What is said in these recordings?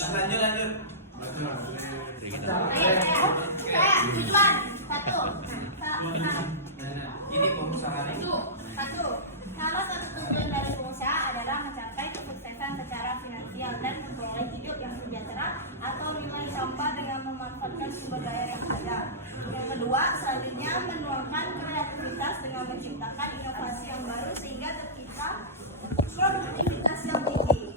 Lanjut. Saya tujuan satu. Ini pengusaha itu. Satu. Salah satu tujuan dari pengusaha adalah mencapai kesuksesan secara finansial dan memperoleh hidup yang sejahtera atau nilai sampah dengan memanfaatkan sumber daya yang ada. Yang kedua, selanjutnya menuangkan kreativitas dengan menciptakan inovasi yang baru sehingga tercipta produktivitas yang tinggi.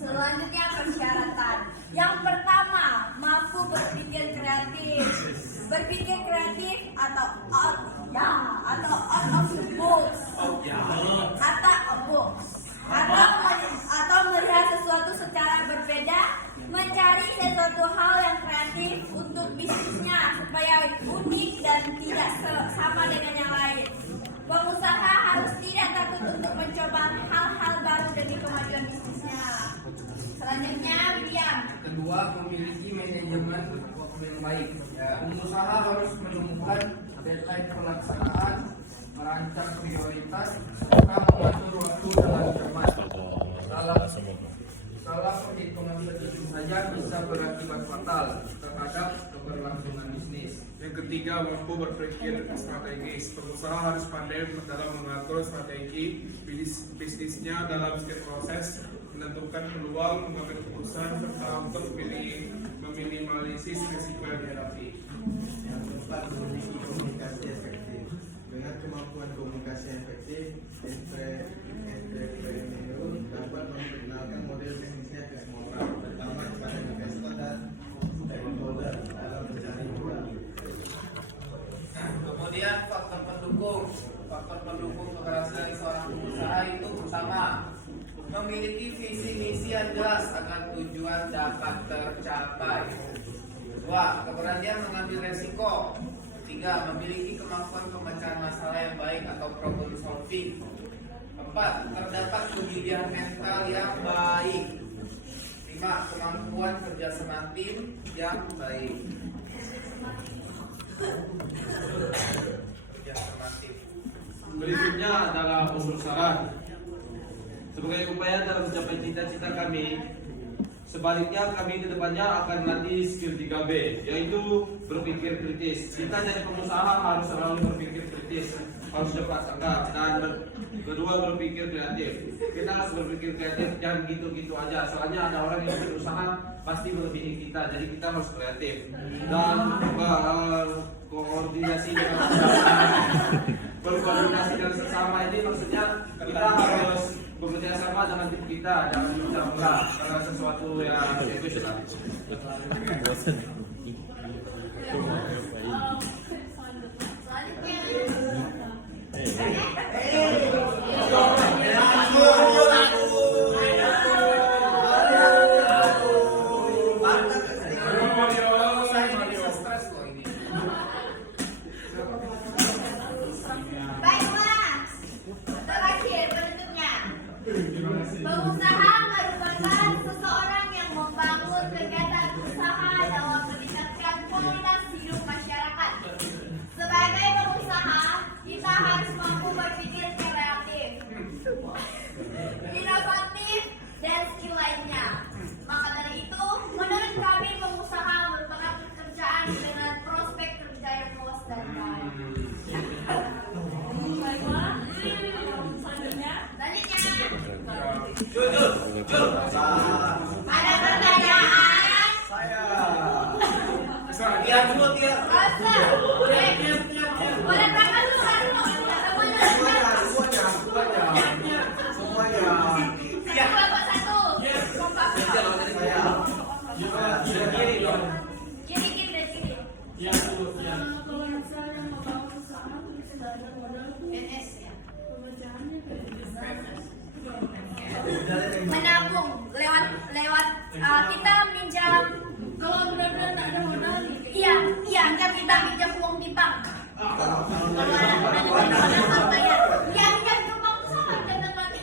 Selanjutnya persyaratan. Yang pertama, mampu berpikir kreatif. Berpikir kreatif atau out of the box. Atau melihat sesuatu secara berbeda, mencari sesuatu hal yang kreatif untuk bisnisnya supaya unik dan tidak sama dengan yang lain. Pengusaha harus tidak takut untuk mencoba hal-hal baru demi kemajuan bisnisnya. Selanjutnya, William. Kedua, memiliki manajemen waktu yang baik. Pengusaha harus menemukan deadline pelaksanaan, merancang prioritas, serta mengatur waktu dalam cermat. Salah perhitungan tentu saja bisa berakibat fatal terhadap keberlangsungan bisnis. Yang ketiga, mampu berpikir strategis. Pengusaha harus pandai dalam mengatur strategi bisnisnya dalam setiap proses, menentukan peluang, mengambil keputusan, serta untuk meminimalisir risiko yang dihadapi. Yang keempat, memiliki komunikasi efektif. Dengan kemampuan komunikasi efektif, entrepreneur dapat memperkenalkan model bisnisnya ke semua orang, terutama kepada investor dan stakeholder dalam mencari uang. Kemudian faktor pendukung keberhasilan seorang pengusaha itu pertama, memiliki visi misi yang jelas agar tujuan dapat tercapai. Dua, keberanian mengambil resiko. Tiga, memiliki kemampuan pemecahan masalah yang baik atau problem solving. Empat, terdapat kegiliran mental yang baik. Lima, kemampuan kerjasama tim yang baik. Berikutnya adalah usul saran. Sebagai upaya dalam mencapai cita-cita kami, sebaliknya kami ke depannya akan melatih skill 3B, yaitu berpikir kritis. Kita jadi pengusaha harus selalu berpikir kritis, harus cepat tanggap, dan kedua berpikir kreatif. Kita harus berpikir kreatif, jangan gitu-gitu aja. Soalnya ada orang yang berusaha pasti melebihi kita, jadi kita harus kreatif dan koordinasi dengan berkoordinasi dengan sesama. Ini maksudnya kita harus bekerja sama dengan tim kita, jangan bercampur karena sesuatu yang egois. Pengusaha merupakan seseorang yang membangun kegiatan usaha dalam meningkatkan kualitas hidup masyarakat. Sebagai pengusaha, kita harus mampu berpikir kreatif, inovatif, dan skill lainnya. Maka dari itu, menurut kami pengusaha merupakan pekerjaan dengan prospek kerja yang luas dan baik. Ada pertanyaan? Dia dulu dia. Boleh berangkat dulu kan? Semuanya. Satu. Kiri dan kiri. Kalau misalnya membangun usaha tidak ada modal NS ya. pekerjaannya kayak Menabung lewat kita minjam. kalau benar-benar tak ada modal Iya, kan kita minjam uang di bank. Kalau ada modal bayar. Yang ke bank sama dengan nanti.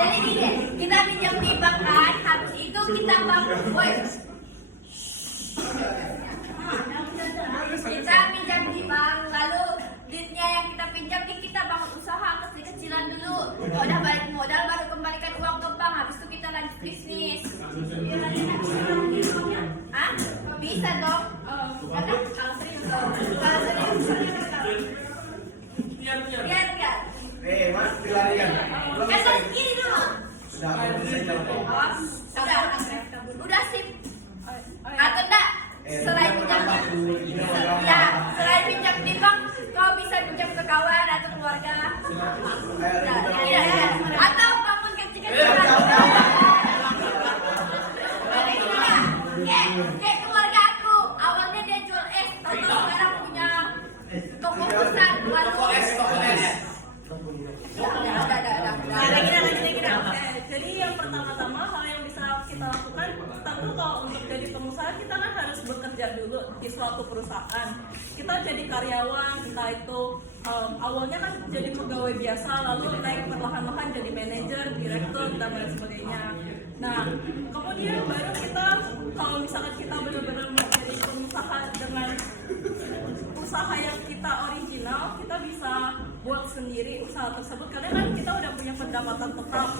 Jadi gini, kita minjam di bank kan, habis itu kita bangun, boy. Kita minjam di bank, lalu duitnya yang kita Kalau lihat kan? Mas, dilarikan. Kan dari kiri dulu. Sudah, kamu bisa jawab. Udah sip. Atau enggak? Selain pinjam, ya, selain pinjam di bank, kau bisa pinjam ke kawan atau keluarga. Atau bangun kecil-kecilan. Kayak keluarga aku, awalnya dia jual es, tapi sekarang punya toko kosan baru. Jadi yang pertama-tama hal yang bisa kita lakukan, tentu kalau untuk jadi pengusaha kita kan harus bekerja dulu di suatu perusahaan. Kita jadi karyawan, kita itu awalnya kan jadi pegawai biasa, lalu naik perlahan-lahan jadi manajer, direktur dan lain sebagainya. Nah, kemudian baru kita kalau misalkan kita benar-benar mau jadi pengusaha dengan usaha yang kita original, kita bisa buat sendiri usaha tersebut karena kan kita udah punya pendapatan tetap.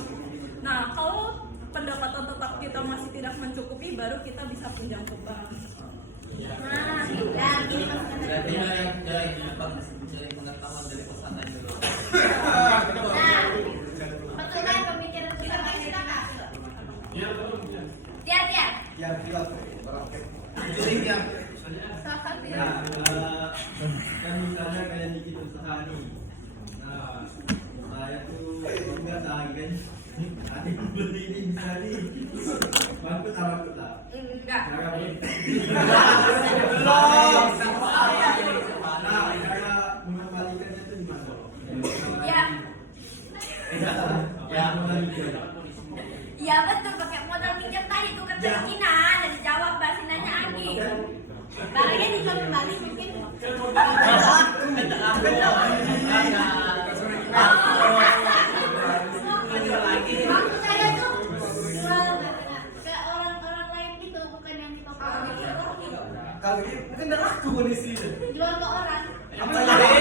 Nah, kalau pendapatan tetap kita masih tidak mencukupi, baru kita bisa pinjam ke bank. Nah, ini Berarti yang dari pengetahuan dari pesanan dulu. betul kan pemikiran kita kita kak? Tiap. Ya, kita Jadi yang Kan misalnya kalian bikin usaha nih. Nah, saya tuh nggak tahu kan. Ada yang beli ini bisa nih. Bangkut apa tak? Enggak. Nah, cara mengembalikannya itu gimana? Ya, Ya, mengembalikan. iya betul pakai modal pinjam tadi itu kan Cina ada dijawab bahasa nanya Agi. Barangnya bisa kembali mungkin. Waktu saya tuh jual ke orang-orang lain gitu, bukan yang di toko. kalau ini mungkin dari aku kondisinya. Jual ke orang. Apa lagi?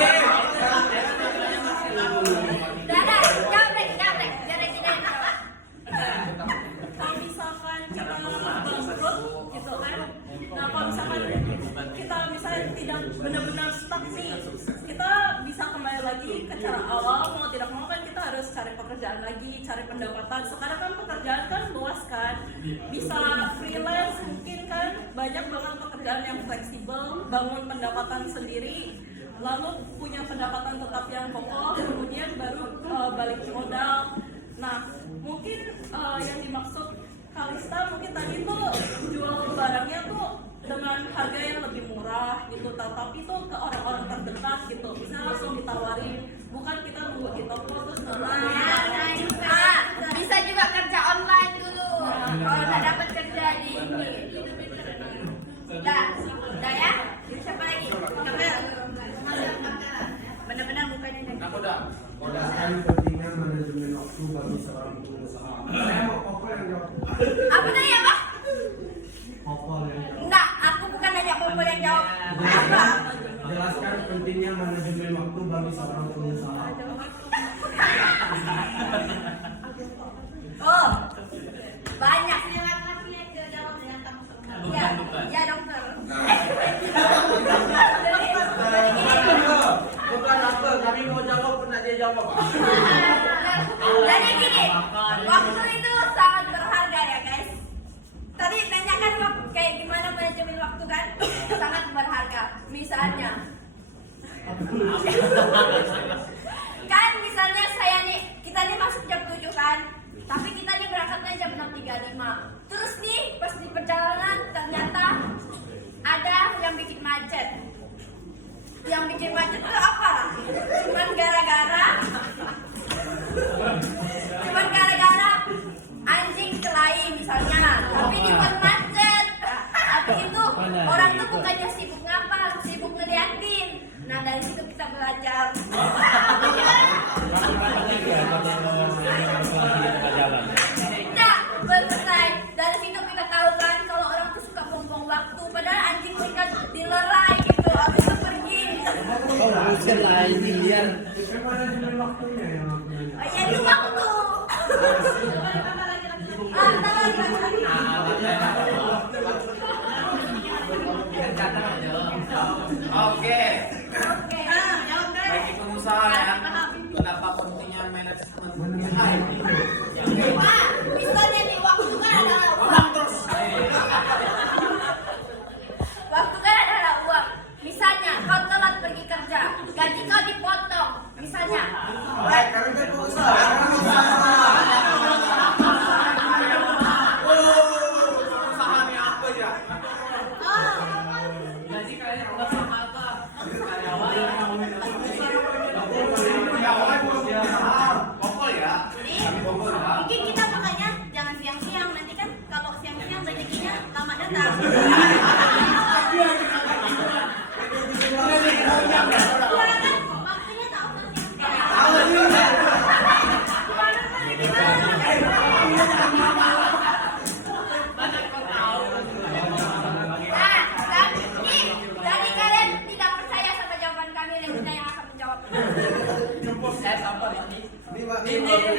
Dadah, jawab deh, gini. Kalau misalkan kita bangkrut gitu kan, nah kalau misalkan kita misalnya tidak benar-benar stuck nih, kita bisa kembali lagi ke cara awal. Mau tidak mau kan kita harus cari pekerjaan lagi, cari pendapatan. Sekarang kan pekerjaan kan luas kan, bisa freelance mungkin kan, banyak banget pekerjaan yang fleksibel, bangun pendapatan sendiri, lalu punya pendapatan tetap yang kokoh, kemudian baru balik modal. Nah, mungkin yang dimaksud Kalista mungkin tadi tuh jual barangnya tuh dengan harga yang lebih murah gitu, tapi tuh ke orang-orang terdekat gitu, bisa langsung ditawarin, bukan kita nunggu di toko terus Bisa juga kerja online dulu. Kalau nggak dapat kerja di ini. Udah ya. Siapa lagi? Benar-benar bukannya jadi. aku dah. Berdasarkan pentingnya manajemen waktu bagi seorang pengusaha. Saya mau Koko yang jawab. Apa tadi apa? Koko yang jawab. Enggak, aku bukan nanya Koko yang jawab. Apa? Jelaskan pentingnya manajemen waktu bagi seorang pengusaha. Oh, banyak. Ya dokter. Bukan apa, kami mau jawab pun nak dia jawab. Jadi gini, waktu itu sangat berharga ya guys. Tadi tanyakan kayak gimana manajemen waktu kan, sangat berharga. Misalnya, kan misalnya saya nih, kita nih masuk jam 7 kan, tapi kita nih berangkatnya jam 6.35. Terus nih pas di perjalanan ternyata ada yang bikin macet. Yang bikin macet itu apa? Cuman gara-gara anjing kelahi misalnya, tapi di depan macet. Habis itu orang tuh bukannya sibuk ngapa, sibuk ngeliatin. Nah dari situ kita belajar. Nah, selesai. Dari situ kita tahu kan kalau orang tuh suka buang-buang waktu, padahal anjing mereka dilerai gitu, habis itu pergi. Kan manajemen waktunya yang aku nanya. Oh iya itu waktu. Tambah lagi. Oke. Oke, jawab deh. Bagi pengusaha ya, kenapa pentingnya manajemen? Pak, misalnya nih waktu kan adalah uang. Waktu kan adalah uang. Misalnya kau telat pergi kerja, gaji kau dipotong. Misalnya. Baik, kami kan pengusaha. Pengusahanya apa ya? Oh, Gaji kalian udah sama apa? Karyawan. Pokok ya. jadi Kami pokok ya. mungkin kita makanya jangan siang-siang. Nanti kan kalau siang-siang rezekinya lama datang. Kurang kan waktunya tak usah jadi kalian tidak percaya sama jawaban kami, Regina yang akan menjawab. Ini Pak.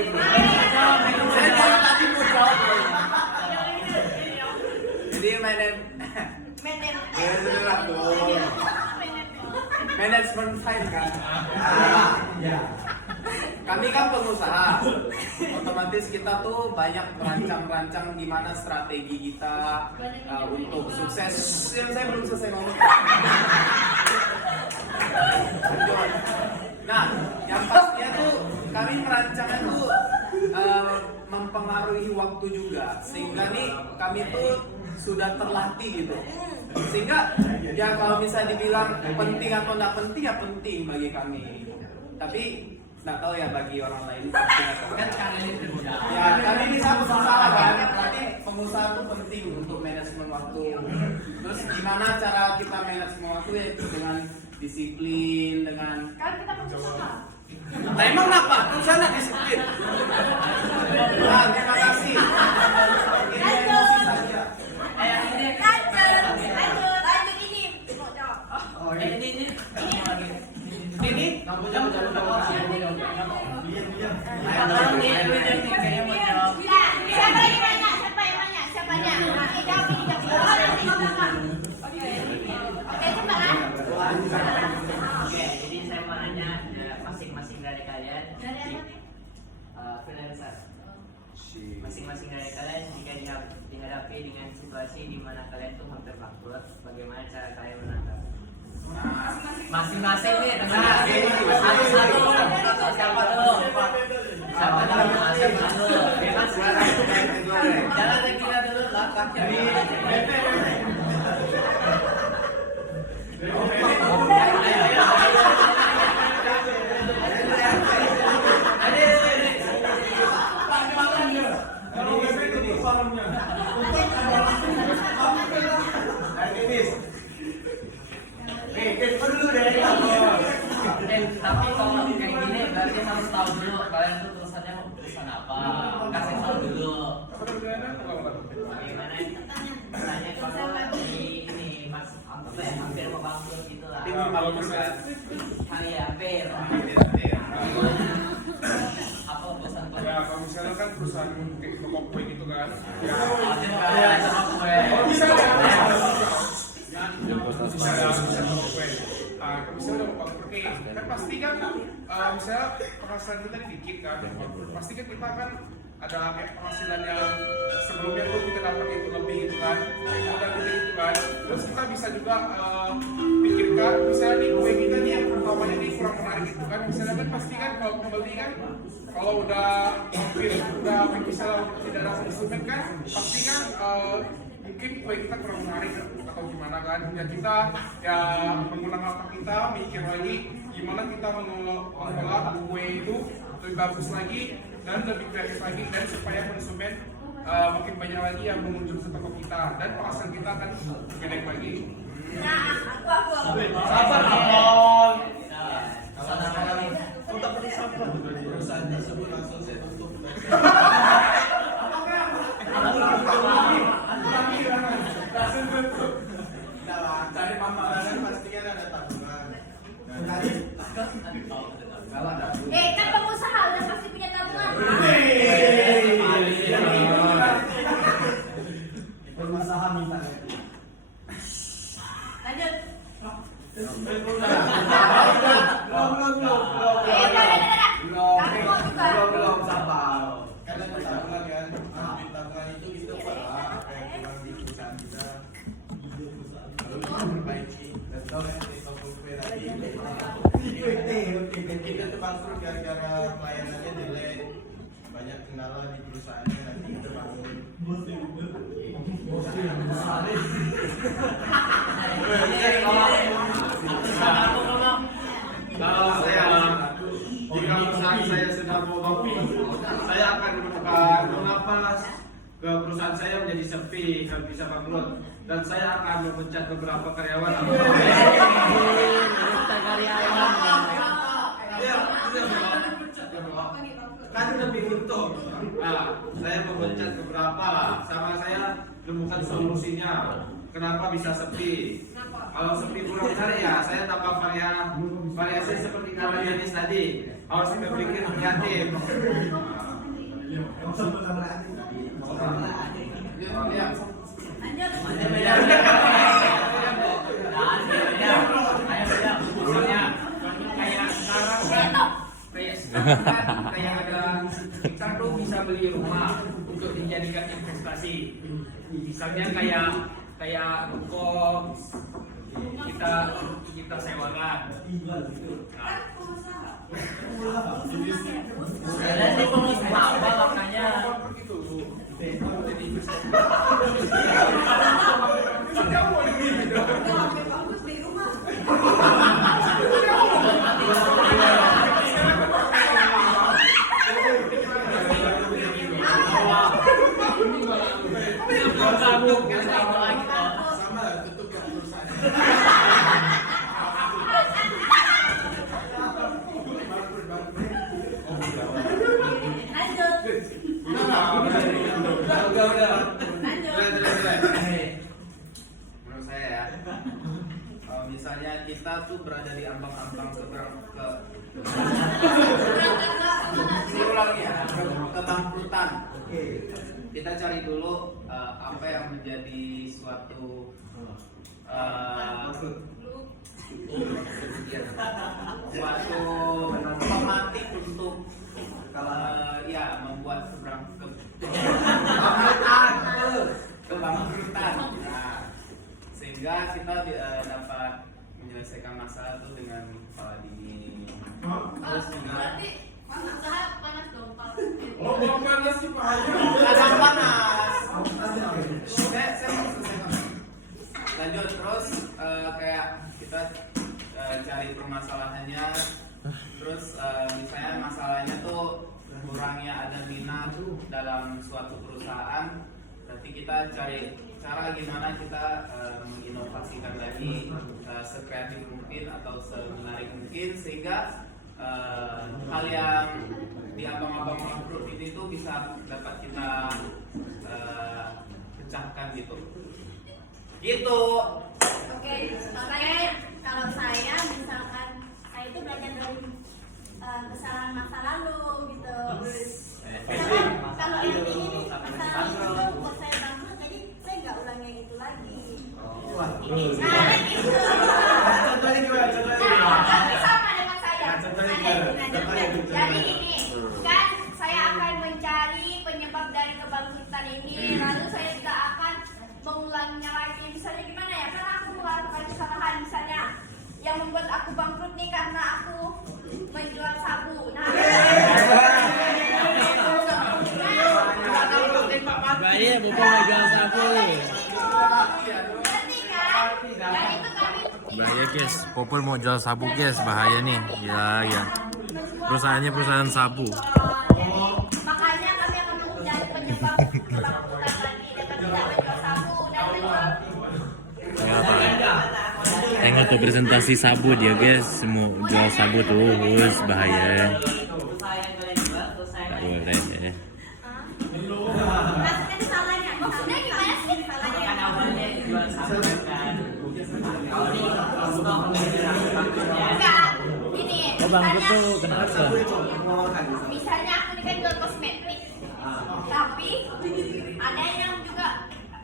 Jadi manajemen time kan. Kami kan pengusaha, otomatis kita tuh banyak merancang-rancang gimana strategi kita untuk sukses. Yang saya belum selesai ngomong. Nah, yang pastinya tuh kami merancangnya tuh mempengaruhi waktu juga, sehingga nih kami tuh sudah terlatih gitu. Sehingga ya kalau bisa dibilang penting atau nggak penting ya penting bagi kami. Tapi nggak tahu ya bagi orang lain penting atau Kan kalian ini muda. ya kami ini sama pengusaha kan. Berarti pengusaha tuh penting untuk manajemen waktu. Terus gimana cara kita manajemen waktu yaitu dengan disiplin, dengan Kan kita pengusaha. nah, emang kenapa? Perusahaan nggak disiplin. Nah, terima kasih. Lanjut ini. Mau jawab. Ini. Ini Kamu jangan Kayaknya mau jawab. Nah, siapa lagi nanya? Siapa yang nanya? Siapanya? Oke, jawab ini jawab. Oke, cepat kan? Oke, jadi saya mau nanya masing-masing dari kalian. Dari Finalisasi. Masing-masing dari kalian jika dihadapi dengan situasi di mana kalian tuh hampir bangkrut, bagaimana cara kalian menanggapi? Masing-masing nih, Nah, ini satu-satu. Siapa dulu? Siapa dulu? Siapa dulu? bebas suara. Jangan kita dulu lah, Tapi kalau kayak gini berarti harus tahu dulu kalian tuh tulisannya mau tulisan apa. Kasih tahu dulu. Bagaimana? Misalnya kalau ini mas apa ya hampir mau bangkrut gitu lah. Ini bagus kan? Hari hampir. Apa bosan Ya, kalau misalnya kan perusahaan kayak toko kue gitu kan. Ya, misalnya toko kue. Kalau misalnya udah mau bangkrut nih, kan pasti kan misalnya penghasilan kita ini dikit kan. Pasti kan kita kan ada kayak penghasilan yang sebelumnya tuh kita dapat itu lebih gitu kan. Kemudian kita gitu kan. Terus kita bisa juga pikirkan misalnya nih kue kita nih yang utamanya nih kurang menarik gitu kan. Misalnya kan pasti kan kalau pembeli kan kalau udah hampir udah misalnya tidak ada instrumen kan pasti kan mungkin kue kita kurang menarik atau gimana kan ya kita ya menggunakan otak kita mikir lagi gimana kita mengolah kue itu lebih bagus lagi dan lebih kreatif lagi dan supaya konsumen makin banyak lagi yang mengunjungi toko kita dan penghasilan kita akan lebih naik lagi. Nah, aku. Sabar Abang. Untuk perusahaan tersebut langsung saya tutup. Cari pemaparan pastikan ada tabungan. Kan pengusaha udah pasti punya tabungan. Pengusaha minta. Lanjut. Belum sabar. Karena duit tabungan kan, duit tabungan itu kita buat apa yang kurang di perusahaan kita. Lalu kita perbaiki. Dan tahu kan di toko kue tadi. Kita tuh bangkrut gara-gara pelayanannya jelek, banyak kendala di perusahaannya, nanti kita bangun. Kalau saya, jika perusahaan saya sedang mau bangkrut, saya akan menekan mengapas ke perusahaan saya menjadi sepi dan bisa bangkrut, dan saya akan memecat beberapa karyawan. Ya, kan lebih untung. Nah, saya memecat beberapa, sama saya menemukan solusinya. Kenapa bisa sepi? Kalau sepi kurang cari ya, saya tambah variasi seperti nama Yanis tadi. Harus berpikir kreatif. Kayak ada kita tuh bisa beli rumah untuk dijadikan investasi. Misalnya kayak ruko kita sewakan. Jadi pengusaha apa makanya? Sama tutup ke perusahaan. Menurut saya ya, misalnya kita tuh berada di ambang-ambang kebangkrutan. Kita cari dulu apa yang menjadi suatu suatu pematik untuk ya membuat kebangkrutan. Nah, sehingga kita dapat menyelesaikan masalah itu dengan kepala dingin. Terus juga Oh, belum panas sih bahaya. agak panas. Saya mau selesaikan. Lanjut terus kayak kita cari permasalahannya. Terus misalnya masalahnya tuh kurangnya ada minat dalam suatu perusahaan. Berarti kita cari cara gimana kita menginovasikan lagi sekreatif mungkin atau semenarik mungkin sehingga hal yang di abang-abang bangkrut ini tuh bisa dapat kita pecahkan gitu. Oke, kalau saya misalkan saya itu belajar dari kesalahan masa lalu gitu. Kalau yang ini masa lalu buat saya bangkrut, jadi saya nggak ulangi yang itu lagi. Nah, gitu. Contohnya gimana? Tapi sama dengan saya. Jadi gini, kan saya akan mencari penyebab dari kebangkrutan ini, lalu saya juga akan mengulanginya lagi. Misalnya gimana ya? Karena aku melakukan kesalahan misalnya yang membuat aku bangkrut nih karena aku menjual sabu. Nah, Bahaya, bukan jual sabu. ngerti kan? Dan itu kami Bahaya guys, Popol mau jual sabu guys, bahaya nih. Ya. Perusahaannya perusahaan sabu. makanya kami akan mencari penyebab kebangkrutan lagi dengan tidak menjual sabu dan menjual Tengok tuh presentasi sabu dia guys, mau jual sabu tuh, bos bahaya. Usaha yang kalian jual, usaha Tak yang boleh. maksudnya salahnya. Maksudnya gimana sih kan salahnya? awalnya jual sabu kan. Kalau di stok Enggak, gini. Oh, bangkrut misalnya- tuh kenapa? Misalnya aku ini kan jual kosmetik, tapi ada yang juga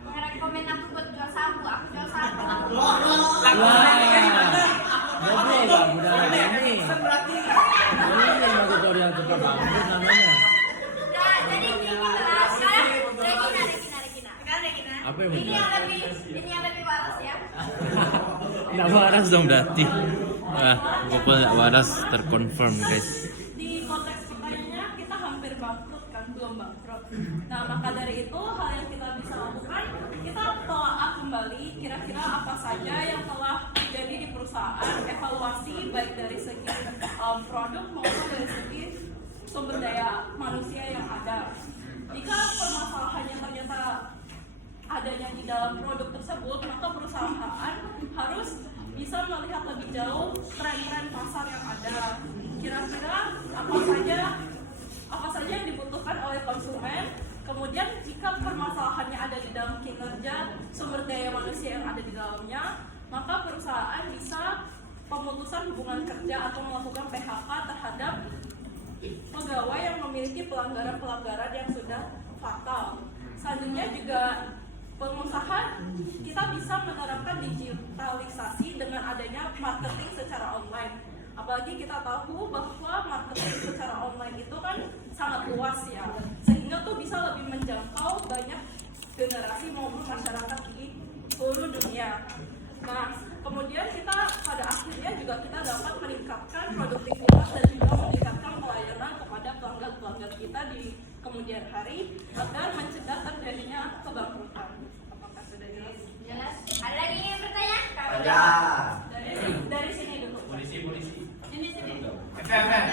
merekomen aku buat jual sabu. Aku jual sabu. Wah. waras dong berarti. Pokoknya nggak waras terkonfirm guys. Di konteks pertanyaannya kita hampir bangkrut kan, belum bangkrut. Nah maka dari itu hal yang kita bisa lakukan, kita telaah kembali kira-kira apa saja yang telah terjadi di perusahaan, evaluasi baik dari segi produk maupun dari segi sumber daya manusia yang ada. Jika permasalahannya ternyata adanya di dalam produk tersebut, maka perusahaan harus bisa melihat lebih jauh tren-tren pasar yang ada. Kira-kira apa saja yang dibutuhkan oleh konsumen. Kemudian jika permasalahannya ada di dalam kinerja sumber daya manusia yang ada di dalamnya, maka perusahaan bisa pemutusan hubungan kerja atau melakukan PHK terhadap pegawai yang memiliki pelanggaran-pelanggaran yang sudah fatal. Selanjutnya juga pengusaha kita bisa menerapkan digitalisasi dengan adanya marketing secara online. Apalagi kita tahu bahwa marketing secara online itu kan sangat luas ya, sehingga tuh bisa lebih menjangkau banyak generasi maupun masyarakat di seluruh dunia. Nah, kemudian kita pada akhirnya juga kita dapat meningkatkan produktivitas dan juga meningkatkan pelayanan kepada pelanggan-pelanggan kita di kemudian hari agar mencegah terjadinya kebangkrutan. Apakah sudah jelas? Jelas. Ada lagi yang bertanya? Ada. Dari sini dulu. Polisi. Ini sini. FF.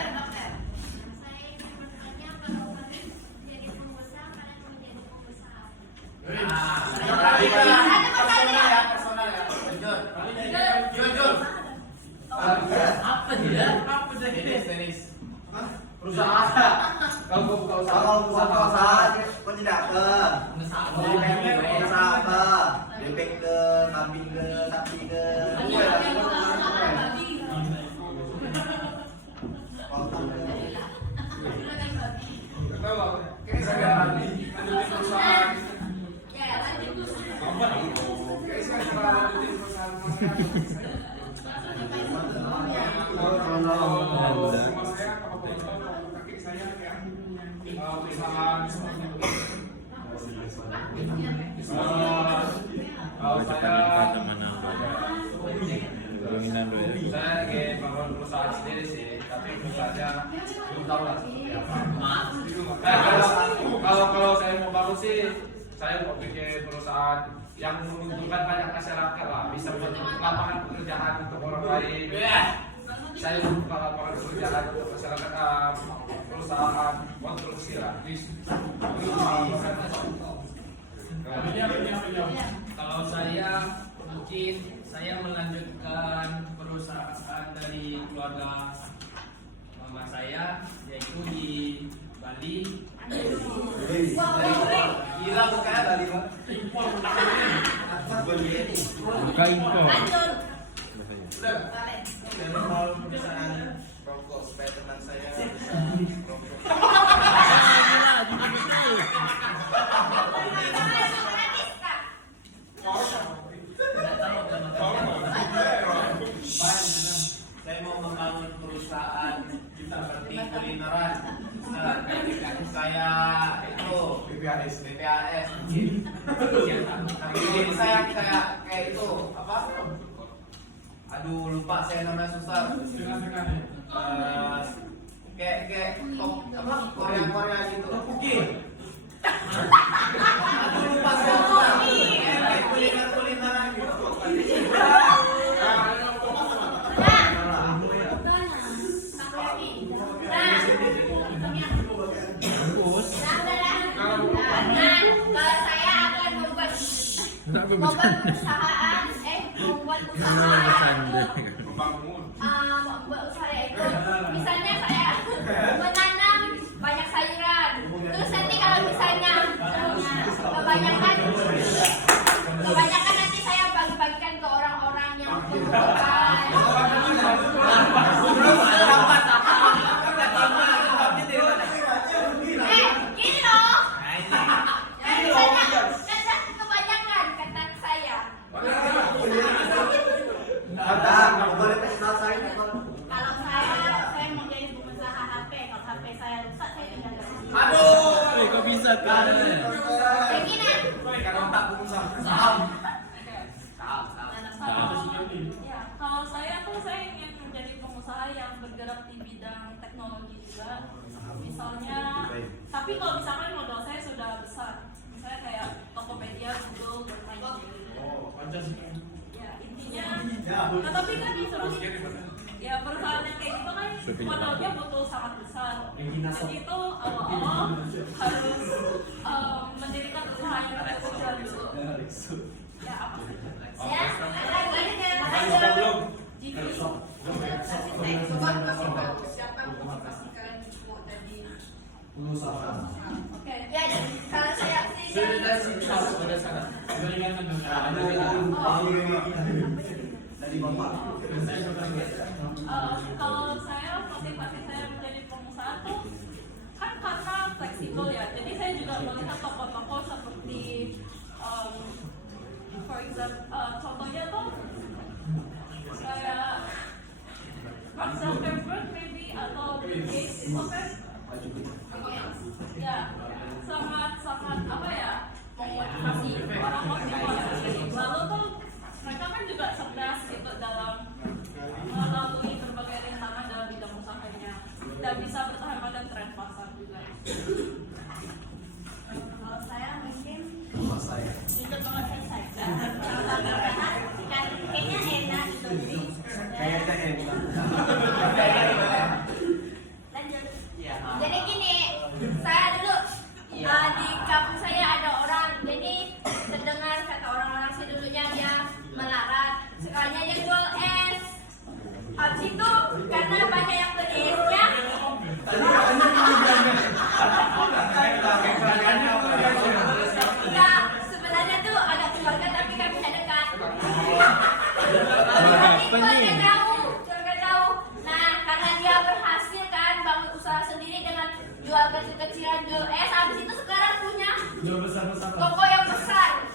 Saya ingin bertanya kalau kalian jadi pengusaha, kalian mau jadi pengusaha. Personal ya. Jujur. Apa dia? Tenis. Perusahaan. Kalau gua buka usaha, Kalau buka usaha, kok tidak ke? Usaha apa? Bebek ke, kambing ke, sapi ke. Kayaknya saya lanjutin perusahaan. Ya, lanjut. Kayaknya saya lanjutin perusahaan Kalau sama saya, kalau kakek saya kayak perusahaan seperti itu. kalau saya Dominan dulu ya. saya lagi bangun perusahaan sendiri sih, tapi perusahaannya belum tahu lah seperti apa. Kalau saya mau bangun sih, saya mau bikin perusahaan yang menguntungkan banyak masyarakat lah, bisa membuka lapangan pekerjaan untuk orang lain. Saya membuka lapangan pekerjaan untuk masyarakat, perusahaan konstruksi lah. Kalau saya mungkin saya melanjutkan perusahaan dari keluarga mama saya, yaitu di Bali. Gila bukannya tadi Pak. Buka info. Lanjut. Saya mau perusahaan rokok supaya teman saya bisa rokok. Saya mau membangun perusahaan seperti kulineran. Saya itu BPAS mungkin. Jadi saya kayak itu apa? Aduh lupa saya namanya susah. Kayak top apa Korea gitu. Aduh lupa saya. Kayak kulineran gitu. Kalau saya akan membuat perusahaan, membuat usaha itu, misalnya saya menanam banyak sayuran. Terus nanti kalau misalnya kebanyakan nanti saya bagi-bagikan ke orang-orang yang membutuhkan. Gini loh. Misalnya kebanyakan kata saya. Boleh personal saya. Kalau saya mau jadi pengusaha HP. Kalau HP saya rusak, saya tinggal ganti. Aduh. Kok bisa kan? Kayak gini. Karena tak pengusaha. Ya, bergerak di bidang teknologi juga. Misalnya, tapi kalau misalkan modal saya sudah besar, misalnya kayak Tokopedia, Google, bermain gitu. Ya intinya, nah tapi kan terus ya perusahaan yang kayak gitu kan modalnya butuh sangat besar. Jadi itu awal-awal harus mendirikan usaha yang kecil dulu. Ya apa sih? Ya, Oke. ya kalau saya Kalau saya motivasi saya menjadi pengusaha tuh kan karena fleksibel ya. Jadi saya juga melihat toko-toko seperti for example contohnya tuh kayak Mark Zuckerberg maybe atau Bill Gates itu kan ya sangat apa ya memotivasi orang motivasi. Lalu tuh mereka kan juga cerdas gitu dalam melalui berbagai rintangan dalam bidang usahanya dan bisa bertahan pada tren pasar juga. kalau saya mungkin Itu banget kan saya. kayaknya enak gitu jadi lanjut. Jadi gini, saya dulu di kampus saya ada orang, jadi terdengar kata orang-orang sih dulunya dia melarat, sekalinya dia jual es. Habis itu karena banyak yang beli esnya, ya sebenarnya tuh agak keluarga tapi kami tidak dekat. Tapi keluarga jauh. Nah karena dia berhasil kan bangun usaha sendiri dengan jual kecil-kecilan, jual es. Habis itu sekarang punya toko yang besar,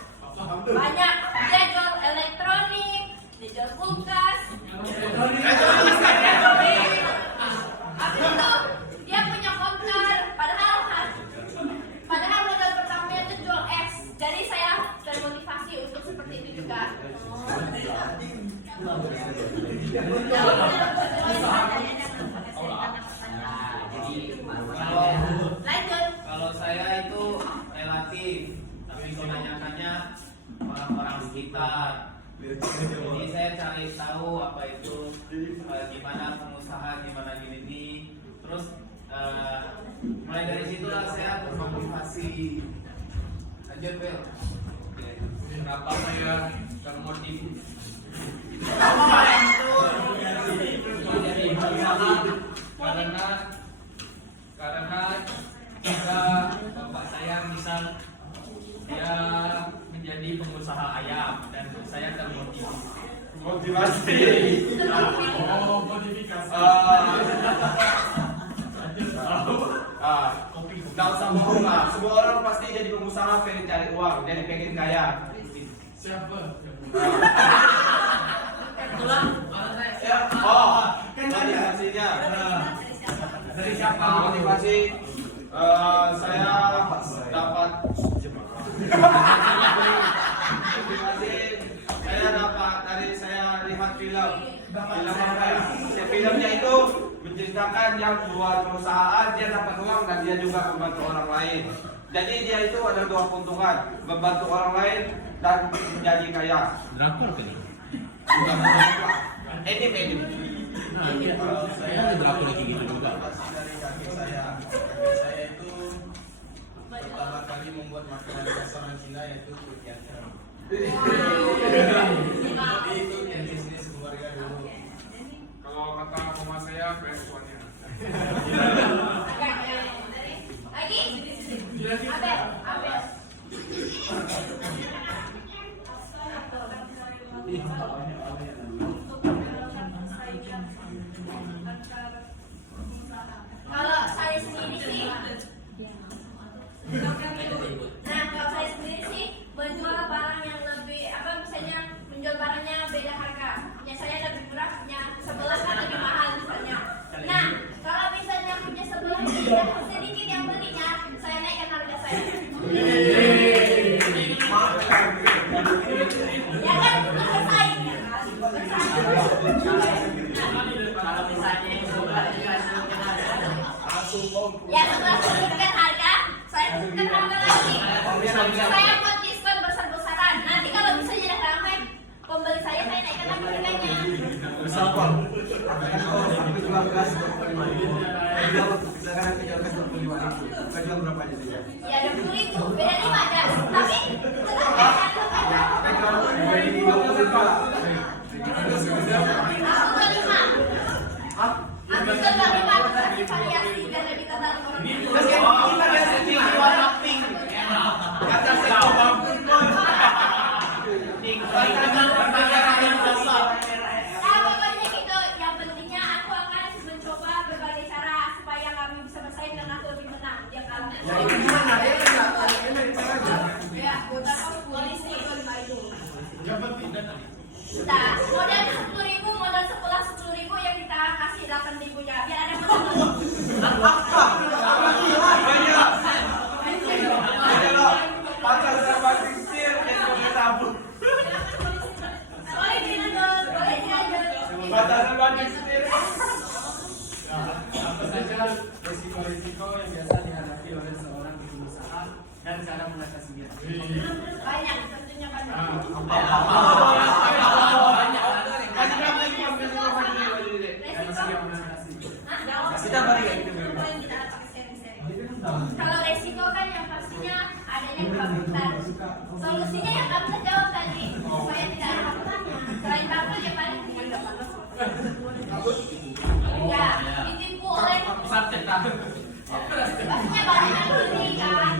banyak. Dia jual elektronik, dia jual kulkas. Habis itu dia punya konter. Padahal modal pertamanya itu jual es. Jadi saya termotivasi untuk seperti itu juga. Lanjut. Kalau saya itu relatif, tapi kebanyakannya orang-orang sekitar. Jadi saya cari tahu apa itu gimana pengusaha, gimana gini. Terus mulai dari situlah saya termotivasi. Lanjut, Bel. Kenapa saya termotivasi menjadi pengusaha? Karena jika bapak saya misal dia menjadi pengusaha ayam dan saya termotivasi. Tahu sama orang, semua orang pasti jadi pengusaha pengen cari uang, jadi pengen kaya. Siapa? Motivasinya dari siapa? Motivasi saya dapat motivasi saya dapat dari saya lihat film apa ya? Filmnya itu menceritakan yang buat perusahaan dia dapat uang dan dia juga membantu orang lain. Jadi dia itu ada dua keuntungan, membantu orang lain dan menjadi kaya. Drakor kan? Ini. Kalau saya drakor kayak gitu juga. dari kakek saya itu pertama kali membuat makanan restoran Cina yaitu kuitian. Jadi itu yang bisnis keluarga dulu. Kalau kata mama saya best one-nya. Lagi? Abel. Kalau saya sendiri sih, kalau saya sendiri sih menjual barang yang lebih misalnya menjual barangnya beda harga. Punya saya lebih murah, punya sebelah kan lebih mahal misalnya. Nah, kalau misalnya punya sebelah sedikit yang belinya, saya naikkan harga saya. Ya kan bersaing ya kan? Kalau misalnya yang sebelah Ya setelah turunkan harga, saya turunkan harga lagi. Saya buat diskon besar-besaran. Nanti kalau misalnya udah ramai pembeli saya naikkan lagi harganya. Bersabar. Aku jual gas 25.000. Silakan aku jual gas 25.000. Kau jual berapa aja dia? Ya 20.000, beda 5 aja. Tapi aku jual 5 kasih variasi biar lebih tertarik orang. Kita biasa di warna pink. Kata saya pink. Pokoknya gitu. Yang pentingnya aku akan mencoba berbagai cara supaya kami bisa bersaing dan aku lebih menang. Dia kalah. Ya, bukan aku polisi. Nah, modal 10.000, modal sekolah 10.000 yang kita kasih 8.000 ya. Biar ada menang. Pacar sama sisir yang kau tabung. Boleh dilanjut, boleh dilanjut. Pacar sama sisir. Apa saja resiko-resiko yang biasa dihadapi oleh seorang pengusaha dan cara mengatasinya? Banyak, tentunya banyak. Kalau resiko kan yang pastinya adanya kebangkrutan. Solusinya yang kamu jawab tadi supaya tidak ada kebangkrutan. Selain bangkrut yang paling ya ditipu oleh pastinya banyak diri kan.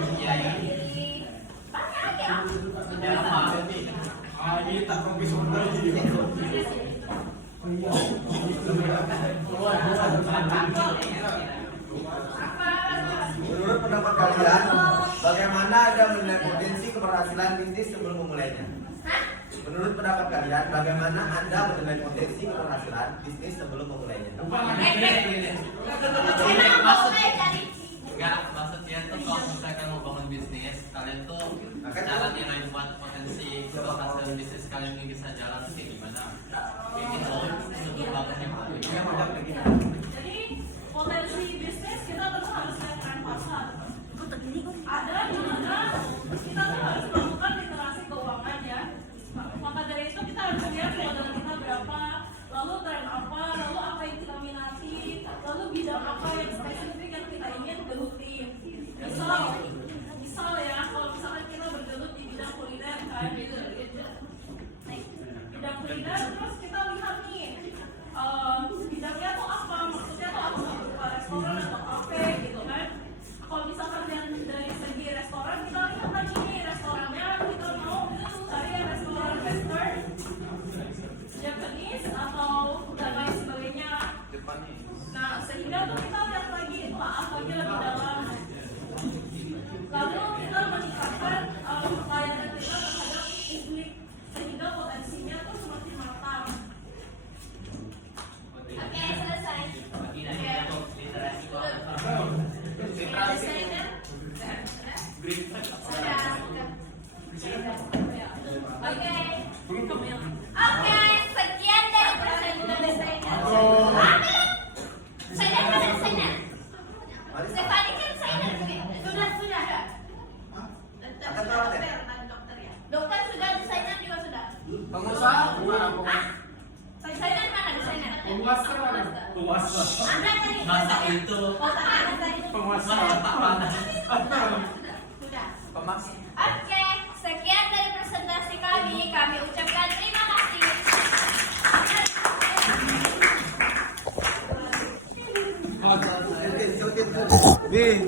Banyak ya. Ini tak profesional. Menurut pendapat kalian, bagaimana Anda menilai potensi keberhasilan bisnis sebelum memulainya? Menurut pendapat kalian, bagaimana Anda menilai potensi keberhasilan bisnis sebelum memulainya? Enggak, maksudnya tuh kalau misalkan mau bangun bisnis, kalian tuh cara nilai buat potensi keberhasilan bisnis kalian ini bisa jalan tuh kayak gimana? Kayak gitu, itu bangun yang paling. Jadi potensi bisnis kita tentu harus lihat tren pasar. Ada di mana kita tuh harus melakukan literasi keuangan ya. Maka dari itu kita harus lihat modal kita berapa, lalu tren apa, lalu apa yang kita minati, lalu bidang apa yang spesifik yang kita ingin geluti. Misal ya, kalau misalkan kita bergelut di bidang kuliner kan, bidang kuliner terus kita lihat nih bidangnya tuh apa, maksudnya tuh apa, berupa restoran atau kafe gitu kan. Kalau misalkan dari segi restoran kita lihat lagi nih restorannya, kita mau cari restoran western, Japanese atau dan lain sebagainya. Nah sehingga tuh kita lihat lagi lagi lebih dalam, lalu kita meningkatkan pelayanan kita terhadap publik sehingga potensinya tuh semakin matang. Oke, selesai. Oke, sekian dari presentasi saya. Saya kan saya. Stefani kan saya sudah. Dokter sudah, desainer juga sudah. Pengusaha gimana? Desainer mana desainer? Penguasa mana? Anda tadi. Masa itu Anda tadi. Penguasa. Sudah. Pemas. Oke, sekian dari presentasi kami. Kami ucapkan terima kasih. Nih,